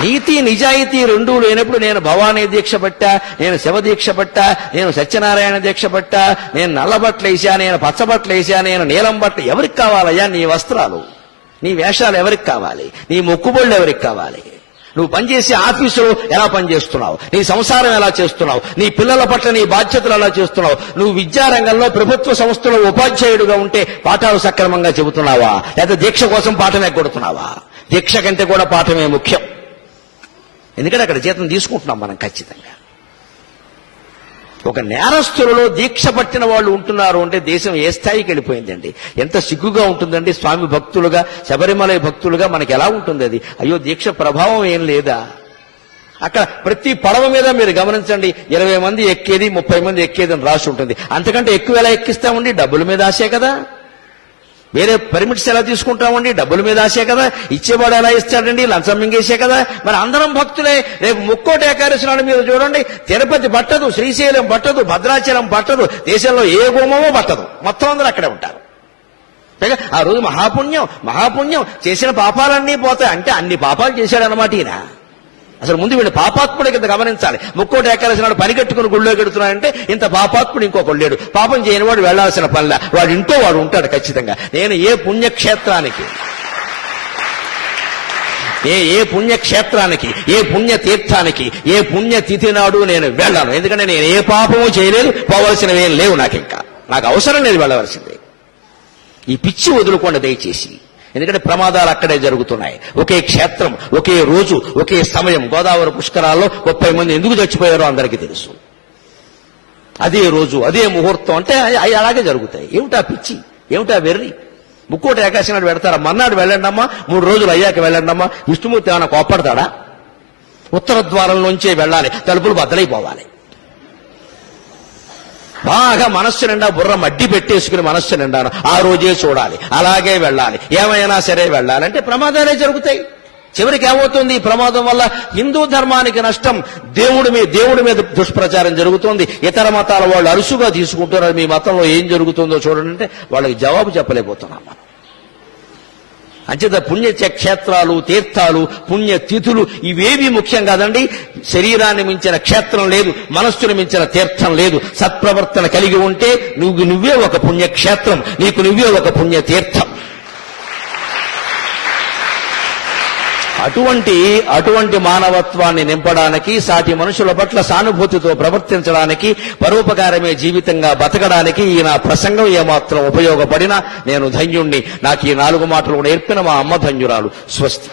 నీతి నిజాయితీ రెండూ లేనప్పుడు నేను భవానీ దీక్ష పట్టా, నేను శివ దీక్ష పట్టా, నేను సత్యనారాయణ దీక్ష పట్టా, నేను నల్లబట్టలు వేసా, నేను పచ్చబట్టలు వేసా, నేను నీలం బట్టలు, ఎవరికి కావాలయ్యా నీ వస్త్రాలు? నీ వేషాలు ఎవరికి కావాలి? నీ మొక్కుబళ్ళు ఎవరికి కావాలి? నువ్వు పనిచేసే ఆఫీసులో ఎలా పనిచేస్తున్నావు? నీ సంసారం ఎలా చేస్తున్నావు? నీ పిల్లల పట్ల నీ బాధ్యతలు ఎలా చేస్తున్నావు? నువ్వు విద్యారంగంలో ప్రభుత్వ సంస్థలో ఉపాధ్యాయుడిగా ఉంటే పాఠాలు సక్రమంగా చెబుతున్నావా, లేదా దీక్ష కోసం పాఠమే కొడుతున్నావా? దీక్ష కంటే కూడా పాఠమే ముఖ్యం. ఎందుకంటే అక్కడ జీతం తీసుకుంటున్నాం మనం ఖచ్చితంగా. ఒక నేరస్తులలో దీక్ష పట్టిన వాళ్ళు ఉంటున్నారు అంటే దేశం ఏ స్థాయికి వెళ్ళిపోయిందండి. ఎంత సిగ్గుగా ఉంటుందండి. స్వామి భక్తులుగా, శబరిమల భక్తులుగా మనకి ఎలా ఉంటుంది అది? అయ్యో, దీక్ష ప్రభావం ఏం లేదా? అక్కడ ప్రతి పడవ మీద మీరు గమనించండి, 20 మంది ఎక్కేది, 30 మంది ఎక్కేది అని రాసి ఉంటుంది. అంతకంటే ఎక్కువ ఎలా ఎక్కిస్తామండి? డబ్బుల మీద ఆశే కదా. వేరే పర్మిట్స్ ఎలా తీసుకుంటామండి? డబ్బుల మీద ఆశే కదా. ఇచ్చేవాడు ఎలా ఇస్తాడండి? లంచం మింగేసే కదా. మరి అందరం భక్తులే. రేపు ముక్కోటి ఏకాదశి నాడు మీరు చూడండి, తిరుపతి పట్టదు, శ్రీశైలం పట్టదు, భద్రాచలం పట్టదు, దేశంలో ఏ గుమ్మమో పట్టదు, మొత్తం అందరూ అక్కడే ఉంటారు. ఆ రోజు మహాపుణ్యం చేసిన పాపాలన్నీ పోతాయి. అంటే అన్ని పాపాలు చేశాడనమాట ఈయన. అసలు ముందు వీళ్ళు పాపాత్ముడి కింద గమనించాలి. ముక్కోటి ఏకాదశి నాడు పని కట్టుకుని గుళ్ళో గెడుతున్నాడంటే ఇంత పాపాత్ముడు ఇంకొకడు లేడు. పాపం చేయని వాడు వెళ్లాల్సిన పనిలా వాడు ఇంటో వాడు ఉంటాడు ఖచ్చితంగా. నేను ఏ పుణ్యక్షేత్రానికి, ఏ పుణ్యక్షేత్రానికి, ఏ పుణ్యతీర్థానికి, ఏ పుణ్యతిథి నాడు నేను వెళ్ళాను. ఎందుకంటే నేను ఏ పాపము చేయలేదు, పోవలసినవేం లేవు. నాకు అవసరం లేదు వెళ్ళవలసింది. ఈ పిచ్చి వదులుకోండి దయచేసి. ఎందుకంటే ప్రమాదాలు అక్కడే జరుగుతున్నాయి. ఒకే క్షేత్రం, ఒకే రోజు, ఒకే సమయం. గోదావరి పుష్కరాల్లో 30 మంది ఎందుకు చచ్చిపోయారో అందరికీ తెలుసు. అదే రోజు, అదే ముహూర్తం. అంటే అవి అలాగే జరుగుతాయి. ఏమిటా పిచ్చి, ఏమిటా వెర్రి? ముక్కోటి ఏకాదశి నాడు పెడతారా? మర్నాడు వెళ్ళండమ్మా, 3 రోజులు అయ్యాక వెళ్ళండమ్మా. విష్ణుమూర్తి ఏమైనా కోప్పడతాడా? ఉత్తర ద్వారంలోంచే వెళ్ళాలి, తలుపులు బద్దలైపోవాలి. బాగా మనస్సు నిండా బుర్ర మడ్డి పెట్టేసుకుని మనస్సు నిండాను ఆ రోజే చూడాలి, అలాగే వెళ్ళాలి, ఏమైనా సరే వెళ్ళాలంటే ప్రమాదాలే జరుగుతాయి. చివరికి ఏమవుతుంది? ఈ ప్రమాదం వల్ల హిందూ ధర్మానికి నష్టం, దేవుడి మీద దుష్ప్రచారం జరుగుతోంది. ఇతర మతాల వాళ్ళు అరుసుగా తీసుకుంటున్నారు. మీ మతంలో ఏం జరుగుతుందో చూడండి అంటే వాళ్ళకి జవాబు చెప్పలేకపోతున్నాం మనం. అంచేత పుణ్యక్షేత్రాలు, తీర్థాలు, పుణ్యతిథులు ఇవేవి ముఖ్యం కాదండి. శరీరాన్ని మించిన క్షేత్రం లేదు, మనస్సును మించిన తీర్థం లేదు. సత్ప్రవర్తన కలిగి ఉంటే నువ్వే ఒక పుణ్యక్షేత్రం, నీకు నువ్వే ఒక పుణ్యతీర్థం. అటువంటి మానవత్వాన్ని నింపడానికి, సాటి మనుషుల పట్ల సానుభూతితో ప్రవర్తించడానికి, పరోపకారమే జీవితంగా బతకడానికి ఈ నా ప్రసంగం ఏమాత్రం ఉపయోగపడినా నేను ధన్యుణ్ణి. నాకు ఈ 4 మాటలు నేర్పిన మా అమ్మ ధన్యురాలు. స్వస్తి.